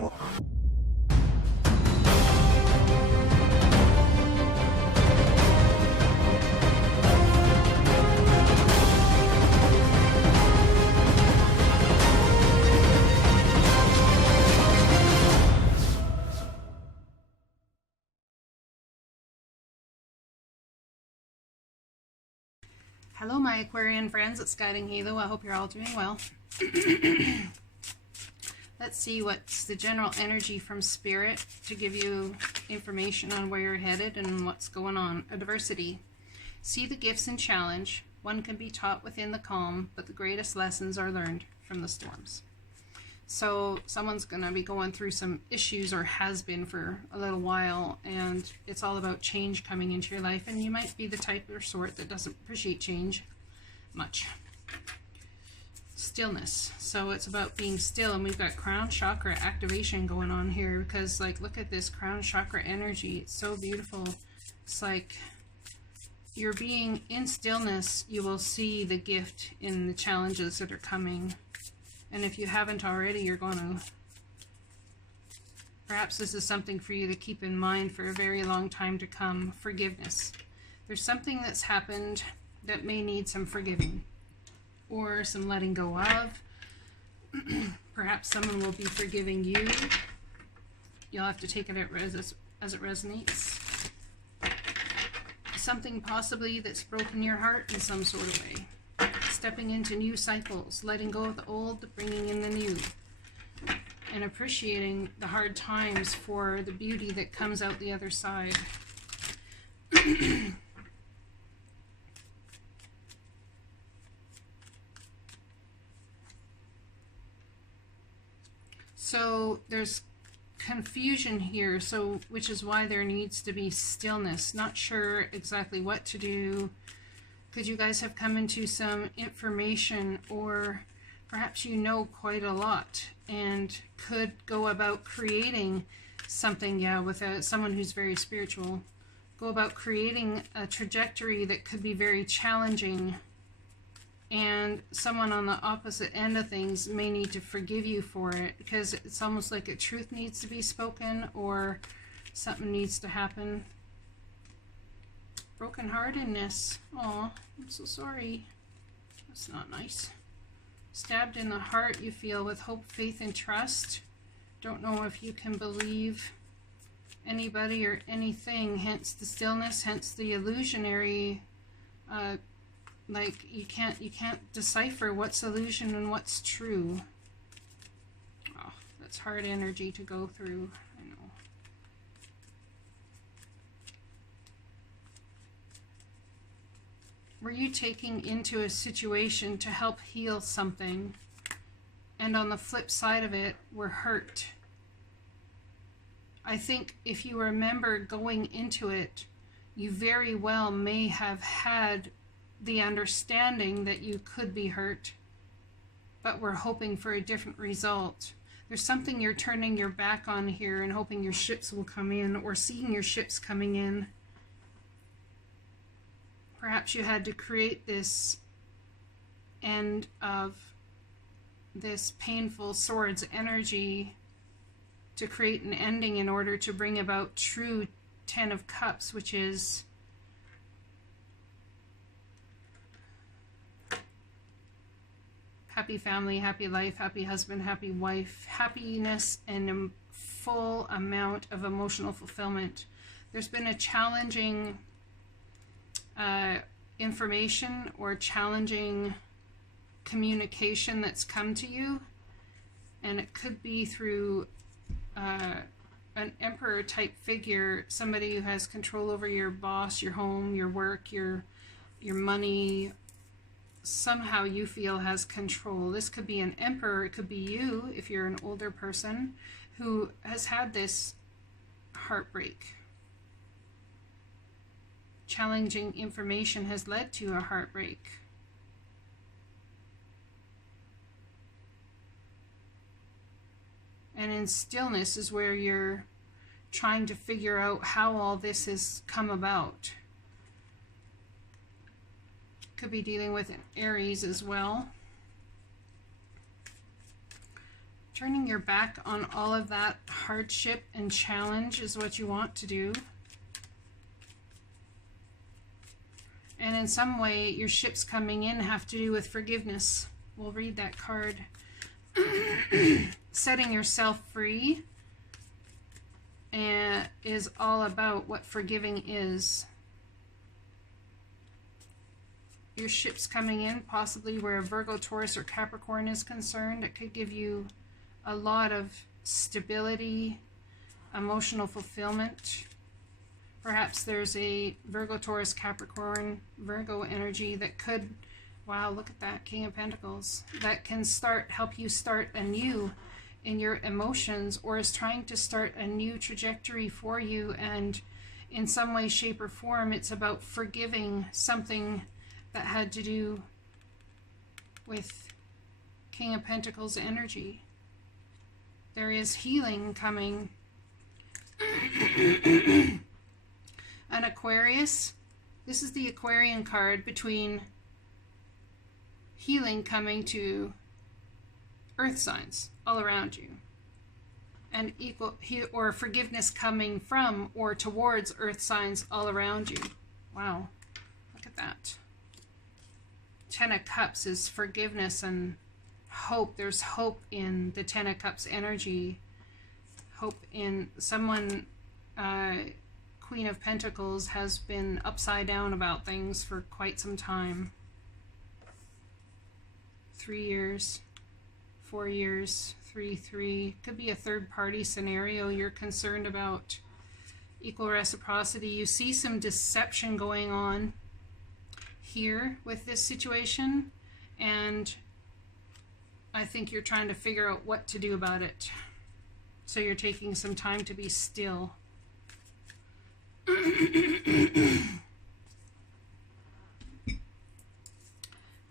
Hello my Aquarian friends, it's Guiding Halo. I hope you're all doing well. Let's see what's the general energy from Spirit to give you information on where you're headed and what's going on. Adversity. See the gifts and challenge. One can be taught within the calm, but the greatest lessons are learned from the storms. So someone's going to be going through some issues, or has been for a little while, and it's all about change coming into your life, and you might be the type or sort that doesn't appreciate change much. Stillness. So it's about being still, and we've got crown chakra activation going on here, because like look at this crown chakra energy. It's so beautiful. It's like you're being in stillness, you will see the gift in the challenges that are coming. And if you haven't already, you're going to, perhaps this is something for you to keep in mind for a very long time to come. Forgiveness. There's something that's happened that may need some forgiving or some letting go of. Perhaps someone will be forgiving you. You'll have to take it as it resonates. Something possibly that's broken your heart in some sort of way. Stepping into new cycles, letting go of the old, bringing in the new, and appreciating the hard times for the beauty that comes out the other side. So there's confusion here, so which is why there needs to be stillness. Not sure exactly what to do. Could you guys have come into some information, or perhaps you know quite a lot and could go about creating something, with someone who's very spiritual, go about creating a trajectory that could be very challenging, and someone on the opposite end of things may need to forgive you for it, because it's almost like a truth needs to be spoken or something needs to happen. Brokenheartedness. Oh, I'm so sorry. That's not nice. Stabbed in the heart, you feel, with hope, faith, and trust. Don't know if you can believe anybody or anything, hence the stillness, hence the illusionary, like you can't decipher what's illusion and what's true. Oh, that's hard energy to go through. I know. Were you taking into a situation to help heal something, and on the flip side of it, were hurt? I think if you remember going into it, you very well may have had the understanding that you could be hurt, but were hoping for a different result. There's something you're turning your back on here and hoping your ships will come in, or seeing your ships coming in. Perhaps you had to create this end of this painful swords energy to create an ending in order to bring about true Ten of Cups, which is happy family, happy life, happy husband, happy wife, happiness, and a full amount of emotional fulfillment. There's been a challenging information or challenging communication that's come to you, and it could be through an emperor type figure, somebody who has control over your boss, your home, your work, your money. Somehow you feel has control. This could be an emperor, it could be you if you're an older person who has had this heartbreak. Challenging information has led to a heartbreak. And in stillness is where you're trying to figure out how all this has come about. Could be dealing with an Aries as well. Turning your back on all of that hardship and challenge is what you want to do. And in some way, your ships coming in have to do with forgiveness. We'll read that card. Setting yourself free and is all about what forgiving is. Your ships coming in, possibly where a Virgo, Taurus, or Capricorn is concerned, it could give you a lot of stability, emotional fulfillment. Perhaps there's a Virgo, Taurus, Capricorn, Virgo energy that could, wow, look at that, King of Pentacles, that can help you start anew in your emotions, or is trying to start a new trajectory for you. And in some way, shape, or form, it's about forgiving something that had to do with King of Pentacles energy. There is healing coming. An Aquarius. This is the Aquarian card between healing coming to earth signs all around you, and or forgiveness coming from or towards earth signs all around you. Wow, look at that. Ten of Cups is forgiveness and hope. There's hope in the Ten of Cups energy. Hope in someone. Queen of Pentacles has been upside down about things for quite some time. 3 years, 4 years, 3. Could be a third party scenario you're concerned about. Equal reciprocity. You see some deception going on here with this situation, and I think you're trying to figure out what to do about it. So you're taking some time to be still.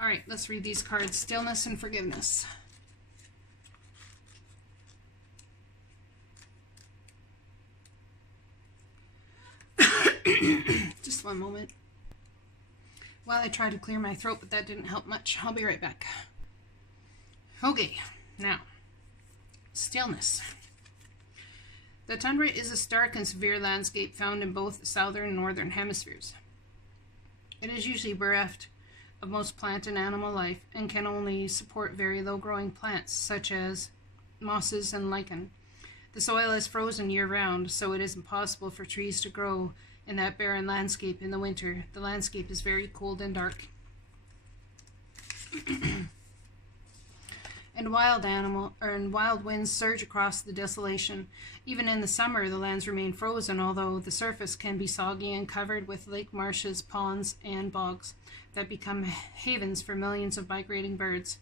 All right, let's read these cards. Stillness and forgiveness. Just one moment while I try to clear my throat, but that didn't help much. I'll be right back. Okay, now, stillness. The tundra is a stark and severe landscape found in both the southern and northern hemispheres. It is usually bereft of most plant and animal life and can only support very low-growing plants such as mosses and lichen. The soil is frozen year-round, so it is impossible for trees to grow in that barren landscape in the winter. The landscape is very cold and dark. And wild winds surge across the desolation. Even in the summer, the lands remain frozen, although the surface can be soggy and covered with lake marshes, ponds, and bogs that become havens for millions of migrating birds.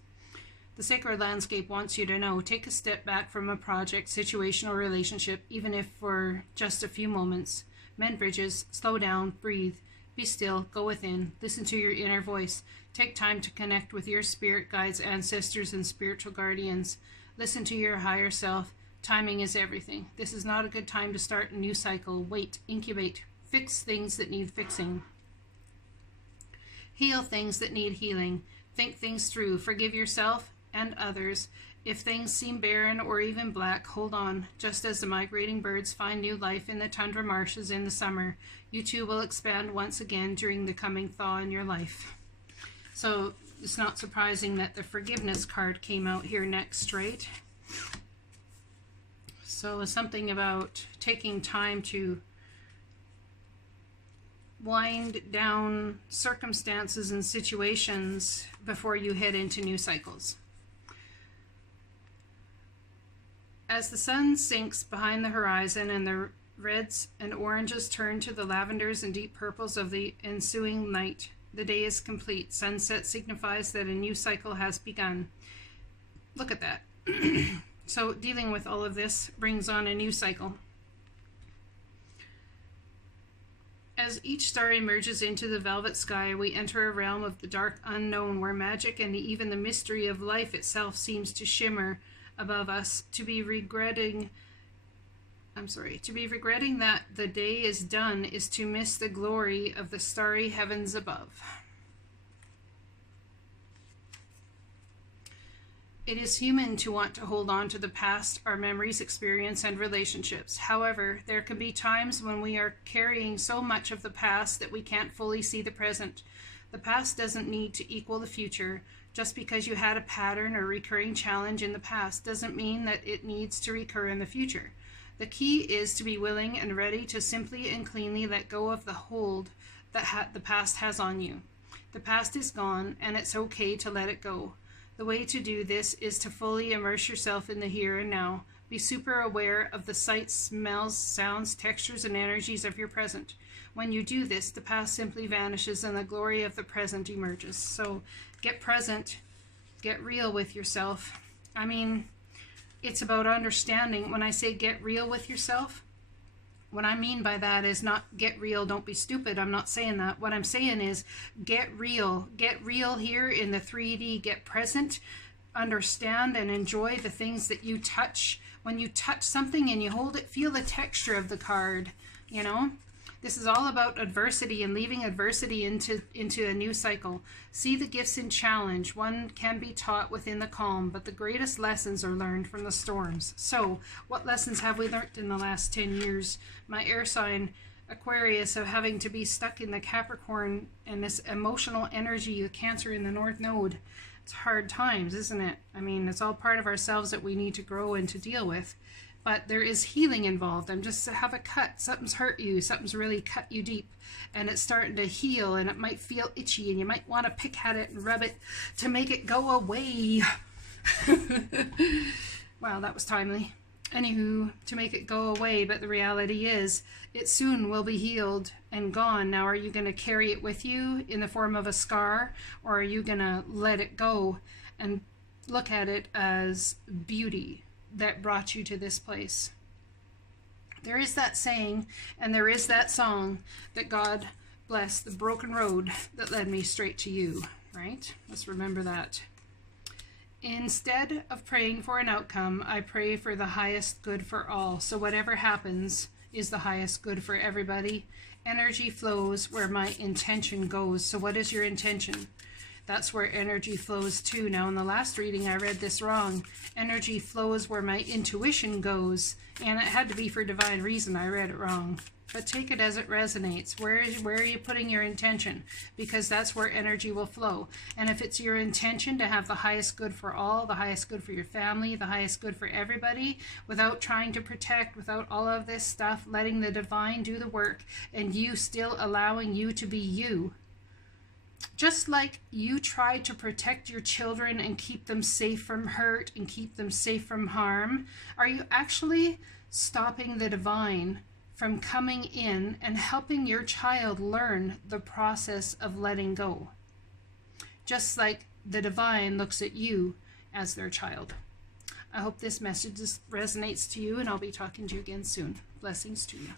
The sacred landscape wants you to know, take a step back from a project, situation, or relationship, even if for just a few moments. Mend bridges, slow down, breathe, be still, go within, listen to your inner voice. Take time to connect with your spirit guides, ancestors, and spiritual guardians. Listen to your higher self. Timing is everything. This is not a good time to start a new cycle. Wait, incubate, fix things that need fixing. Heal things that need healing. Think things through. Forgive yourself and others. If things seem barren or even black, hold on. Just as the migrating birds find new life in the tundra marshes in the summer, you too will expand once again during the coming thaw in your life. So it's not surprising that the forgiveness card came out here next, right? So it's something about taking time to wind down circumstances and situations before you head into new cycles. As the sun sinks behind the horizon and the reds and oranges turn to the lavenders and deep purples of the ensuing night, the day is complete. Sunset signifies that a new cycle has begun. Look at that. So dealing with all of this brings on a new cycle. As each star emerges into the velvet sky, we enter a realm of the dark unknown where magic and even the mystery of life itself seems to shimmer above us. To be regretting that the day is done is to miss the glory of the starry heavens above. It is human to want to hold on to the past, our memories, experience, and relationships. However, there can be times when we are carrying so much of the past that we can't fully see the present. The past doesn't need to equal the future. Just because you had a pattern or recurring challenge in the past doesn't mean that it needs to recur in the future. The key is to be willing and ready to simply and cleanly let go of the hold that the past has on you. The past is gone, and it's okay to let it go. The way to do this is to fully immerse yourself in the here and now. Be super aware of the sights, smells, sounds, textures, and energies of your present. When you do this, the past simply vanishes and the glory of the present emerges. So get present, get real with yourself. I mean, it's about understanding. When I say get real with yourself, what I mean by that is not get real, don't be stupid. I'm not saying that. What I'm saying is get real. Get real here in the 3D. Get present. Understand and enjoy the things that you touch. When you touch something and you hold it, feel the texture of the card. You know, this is all about adversity and leaving adversity into a new cycle. See the gifts in challenge. One can be taught within the calm, but the greatest lessons are learned from the storms. So, what lessons have we learned in the last 10 years? My air sign, Aquarius, of having to be stuck in the Capricorn and this emotional energy, the Cancer in the North Node. It's hard times, isn't it? I mean, it's all part of ourselves that we need to grow and to deal with. But there is healing involved. I'm just to have a cut. Something's hurt you. Something's really cut you deep. And it's starting to heal. And it might feel itchy. And you might want to pick at it and rub it to make it go away. Wow, that was timely. Anywho, to make it go away. But the reality is, it soon will be healed and gone. Now, are you going to carry it with you in the form of a scar? Or are you going to let it go and look at it as beauty that brought you to this place? There is that saying, and there is that song, that God bless the broken road that led me straight to you, right? Let's remember that. Instead of praying for an outcome, I pray for the highest good for all. So whatever happens is the highest good for everybody. Energy flows where my intention goes. So what is your intention? That's where energy flows to. Now, in the last reading, I read this wrong. Energy flows where my intuition goes. And it had to be for divine reason. I read it wrong. But take it as it resonates. Where are you putting your intention? Because that's where energy will flow. And if it's your intention to have the highest good for all, the highest good for your family, the highest good for everybody, without trying to protect, without all of this stuff, letting the divine do the work, and you still allowing you to be you, just like you try to protect your children and keep them safe from hurt and keep them safe from harm, are you actually stopping the divine from coming in and helping your child learn the process of letting go? Just like the divine looks at you as their child. I hope this message resonates to you, and I'll be talking to you again soon. Blessings to you.